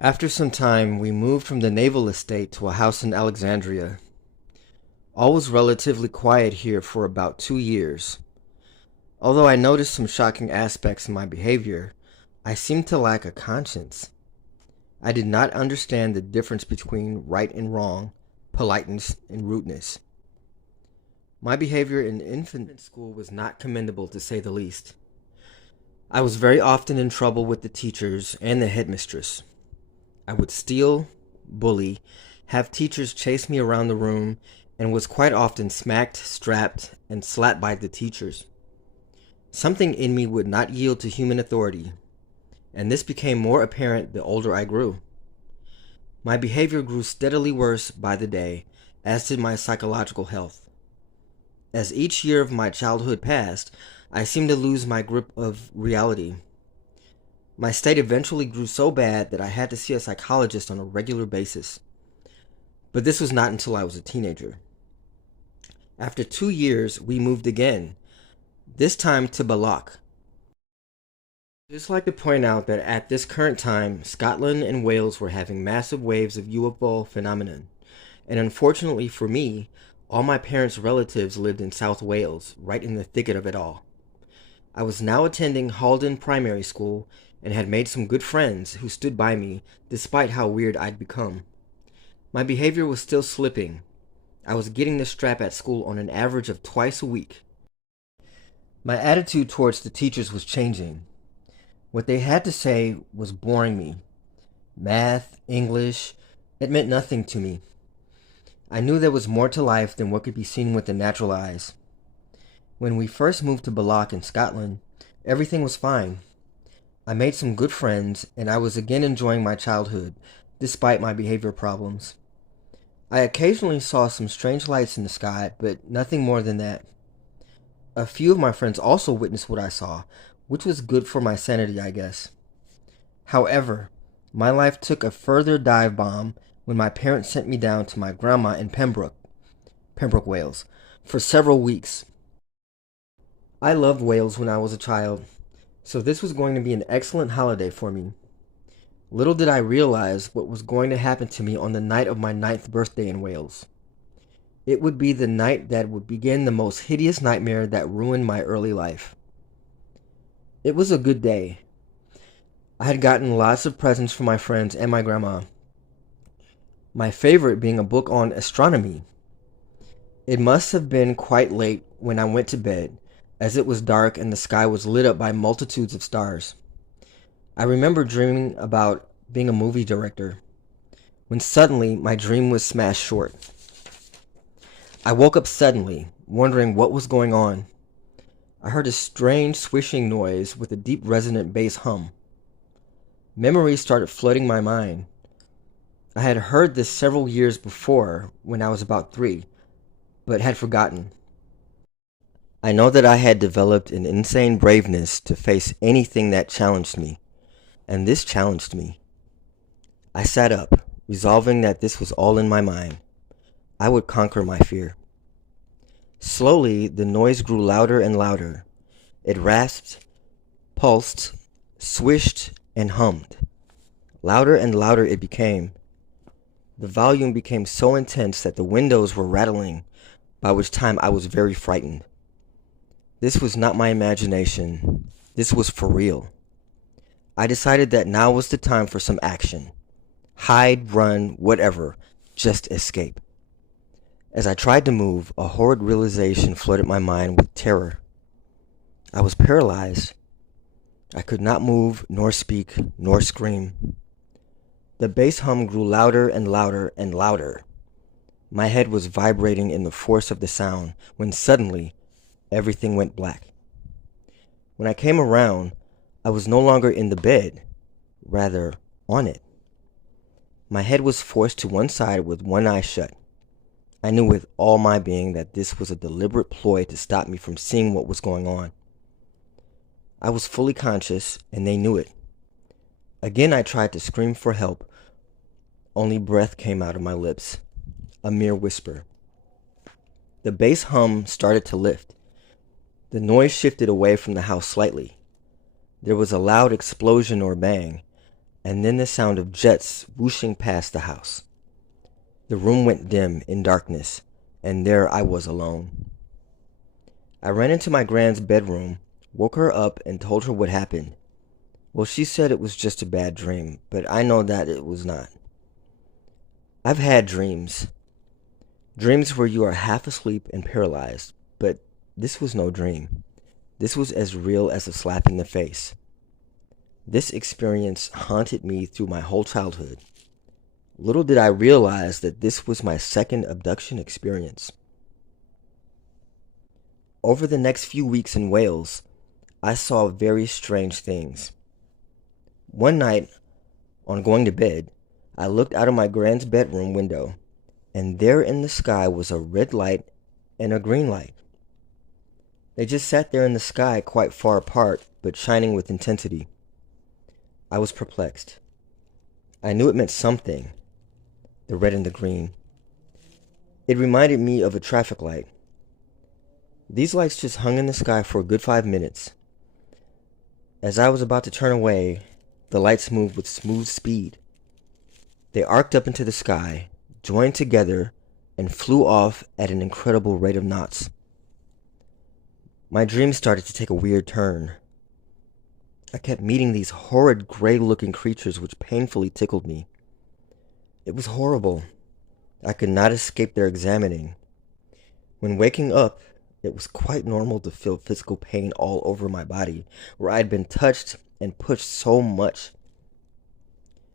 After some time, we moved from the naval estate to a house in Alexandria. All was relatively quiet here for about 2 years. Although I noticed some shocking aspects in my behavior, I seemed to lack a conscience. I did not understand the difference between right and wrong, politeness and rudeness. My behavior in infant school was not commendable, to say the least. I was very often in trouble with the teachers and the headmistress. I would steal, bully, have teachers chase me around the room, and was quite often smacked, strapped, and slapped by the teachers. Something in me would not yield to human authority, and this became more apparent the older I grew. My behavior grew steadily worse by the day, as did my psychological health. As each year of my childhood passed, I seemed to lose my grip of reality. My state eventually grew so bad that I had to see a psychologist on a regular basis. But this was not until I was a teenager. After 2 years, we moved again, this time to Balak. I'd just like to point out that at this current time, Scotland and Wales were having massive waves of UFO phenomenon. And unfortunately for me, all my parents' relatives lived in South Wales, right in the thicket of it all. I was now attending Halden Primary School and had made some good friends who stood by me despite how weird I'd become. My behavior was still slipping. I was getting the strap at school on an average of twice a week. My attitude towards the teachers was changing. What they had to say was boring me. Math, English, it meant nothing to me. I knew there was more to life than what could be seen with the natural eyes. When we first moved to Balak in Scotland, everything was fine. I made some good friends, and I was again enjoying my childhood, despite my behavior problems. I occasionally saw some strange lights in the sky, but nothing more than that. A few of my friends also witnessed what I saw, which was good for my sanity, I guess. However, my life took a further dive bomb when my parents sent me down to my grandma in Pembroke, Wales, for several weeks. I loved Wales when I was a child, so this was going to be an excellent holiday for me. Little did I realize what was going to happen to me on the night of my 9th birthday in Wales. It would be the night that would begin the most hideous nightmare that ruined my early life. It was a good day. I had gotten lots of presents from my friends and my grandma. My favorite being a book on astronomy. It must have been quite late when I went to bed, as it was dark and the sky was lit up by multitudes of stars. I remember dreaming about being a movie director, when suddenly my dream was smashed short. I woke up suddenly, wondering what was going on. I heard a strange swishing noise with a deep resonant bass hum. Memories started flooding my mind. I had heard this several years before, when I was about 3, but had forgotten. I know that I had developed an insane braveness to face anything that challenged me, and this challenged me. I sat up, resolving that this was all in my mind. I would conquer my fear. Slowly, the noise grew louder and louder. It rasped, pulsed, swished, and hummed. Louder and louder it became. The volume became so intense that the windows were rattling, by which time I was very frightened. This was not my imagination. This was for real. I decided that now was the time for some action. Hide, run, whatever. Just escape. As I tried to move, a horrid realization flooded my mind with terror. I was paralyzed. I could not move, nor speak, nor scream. The bass hum grew louder and louder and louder. My head was vibrating in the force of the sound, when suddenly, everything went black. When I came around, I was no longer in the bed, rather on it. My head was forced to one side with one eye shut. I knew with all my being that this was a deliberate ploy to stop me from seeing what was going on. I was fully conscious, and they knew it. Again I tried to scream for help. Only breath came out of my lips, a mere whisper. The bass hum started to lift. The noise shifted away from the house slightly. There was a loud explosion or bang. and then the sound of jets whooshing past the house. The room went dim in darkness, and there I was alone. I ran into my grand's bedroom, woke her up, and told her what happened. Well, she said it was just a bad dream, but I know that it was not. I've had dreams. Dreams where you are half asleep and paralyzed, but this was no dream. This was as real as a slap in the face. This experience haunted me through my whole childhood. Little did I realize that this was my second abduction experience. Over the next few weeks in Wales, I saw very strange things. One night, on going to bed, I looked out of my grand's bedroom window, and there in the sky was a red light and a green light. They just sat there in the sky quite far apart, but shining with intensity. I was perplexed. I knew it meant something, the red and the green. It reminded me of a traffic light. These lights just hung in the sky for a good 5 minutes. As I was about to turn away, the lights moved with smooth speed. They arced up into the sky, joined together, and flew off at an incredible rate of knots. My dreams started to take a weird turn. I kept meeting these horrid gray-looking creatures which painfully tickled me. It was horrible. I could not escape their examining. When waking up, it was quite normal to feel physical pain all over my body, where I had been touched and pushed so much.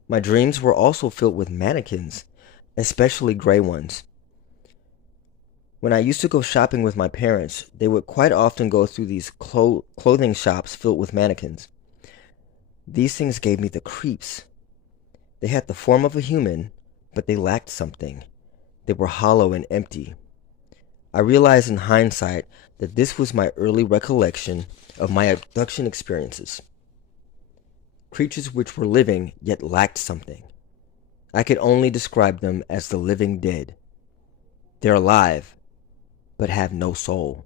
My dreams were also filled with mannequins, especially gray ones. When I used to go shopping with my parents, they would quite often go through these clothing shops filled with mannequins. These things gave me the creeps. They had the form of a human, but they lacked something. They were hollow and empty. I realized in hindsight that this was my early recollection of my abduction experiences. Creatures which were living yet lacked something. I could only describe them as the living dead. They're alive, but have no soul.